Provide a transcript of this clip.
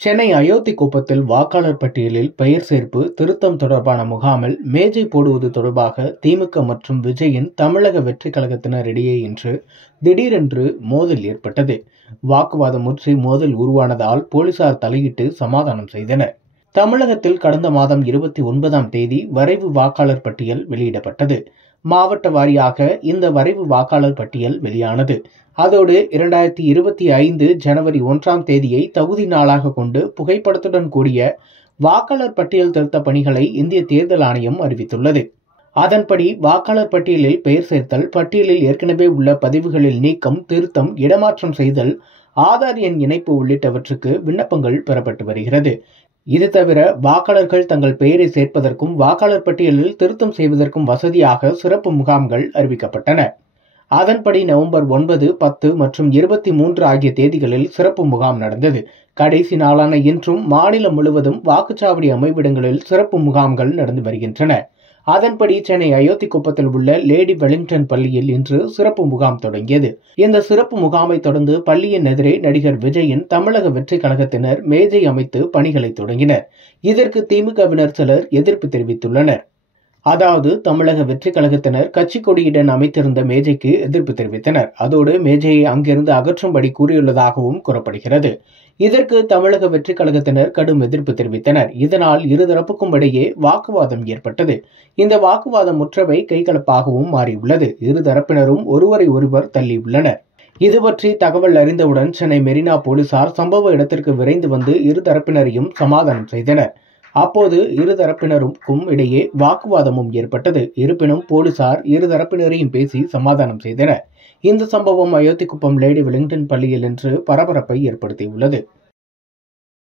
சென்னை அயோத்திக்குப்பத்தில் வாக்காளர் பட்டியலில் பெயர் சேர்ப்பு திருத்தம் தொடர்பான முகாமில் மேஜை போடுவது தொடர்பாக திமுக மற்றும் விஜயின் தமிழக வெற்றி கழகத்தினர் இடையே இன்று திடீரென்று மோதல் ஏற்பட்டது. வாக்குவாதம் முற்றி மோதல் உருவானதால் போலீசார் தலையிட்டு சமாதானம் செய்தனர். தமிழகத்தில் கடந்த மாதம் 29ஆம் தேதி வரைவு வாக்காளர் பட்டியல் வெளியிடப்பட்டது. மாவட்ட வாரியாக இந்த வரைவு வாக்காளர் பட்டியல் வெளியானது. அதோடு 2025 ஜனவரி 1ஆம் தேதியை தகுதி நாளாக கொண்டு புகைப்படத்துடன் கூடிய வாக்காளர் பட்டியல் திருத்த பணிகளை இந்திய தேர்தல் ஆணையம் அறிவித்துள்ளது. அதன்படி வாக்காளர் பட்டியலில் பெயர் சேர்த்தல், பட்டியலில் ஏற்கனவே உள்ள பதிவுகளில் நீக்கம், திருத்தம், இடமாற்றம் செய்தல், ஆதார் எண் இணைப்பு உள்ளிட்டவற்றுக்கு விண்ணப்பங்கள் பெறப்பட்டு வருகிறது. இது தவிர வாக்காளர்கள் தங்கள் பெயரை சேர்ப்பதற்கும் வாக்காளர் பட்டியலில் திருத்தம் செய்வதற்கும் வசதியாக சிறப்பு முகாம்கள் அறிவிக்கப்பட்டன. அதன்படி நவம்பர் 9, 10 மற்றும் 23 ஆகிய தேதிகளில் சிறப்பு முகாம் நடந்தது. கடைசி நாளான இன்றும் மாநிலம் முழுவதும் வாக்குச்சாவடி அமைவிடங்களில் சிறப்பு முகாம்கள் நடந்து வருகின்றன. அதன்படி சென்னை அயோத்திக்குப்பத்தில் உள்ள லேடி வெலிங்டன் பள்ளியில் இன்று சிறப்பு முகாம் தொடங்கியது. இந்த சிறப்பு முகாமை தொடர்ந்து பள்ளியின் எதிரே நடிகர் விஜயின் தமிழக வெற்றி கழகத்தினர் மேஜை அமைத்து பணிகளை தொடங்கினர். இதற்கு திமுகவினர் சிலர் எதிர்ப்பு தெரிவித்துள்ளனர். அதாவது தமிழக வெற்றி கழகத்தினர் கட்சி கொடியுடன் அமைத்திருந்த மேஜைக்கு எதிர்ப்பு தெரிவித்தனர். அதோடு மேஜையை அங்கிருந்து அகற்றும்படி கூறியுள்ளதாகவும் கூறப்படுகிறது. இதற்கு தமிழக வெற்றி கழகத்தினர் கடும் எதிர்ப்பு தெரிவித்தனர். இதனால் இருதரப்புக்கும் இடையே வாக்குவாதம் ஏற்பட்டது. இந்த வாக்குவாதம் முற்றவை கைகலப்பாகவும் மாறியுள்ளது. இருதரப்பினரும் ஒருவரை ஒருவர் தள்ளியுள்ளனர். இது பற்றி தகவல் அறிந்தவுடன் சென்னை மெரினா போலீசார் சம்பவ இடத்திற்கு விரைந்து வந்து இருதரப்பினரையும் சமாதானம் செய்தனர். அப்போது இருதரப்பினருக்கும் இடையே வாக்குவாதமும் ஏற்பட்டது. இருப்பினும் போலீசார் இருதரப்பினரையும் பேசி சமாதானம் செய்தனர். இந்த சம்பவம் அயோத்திக்குப்பம் லேடி வெலிங்டன் பள்ளியில் இன்று பரபரப்பை ஏற்படுத்தியுள்ளது.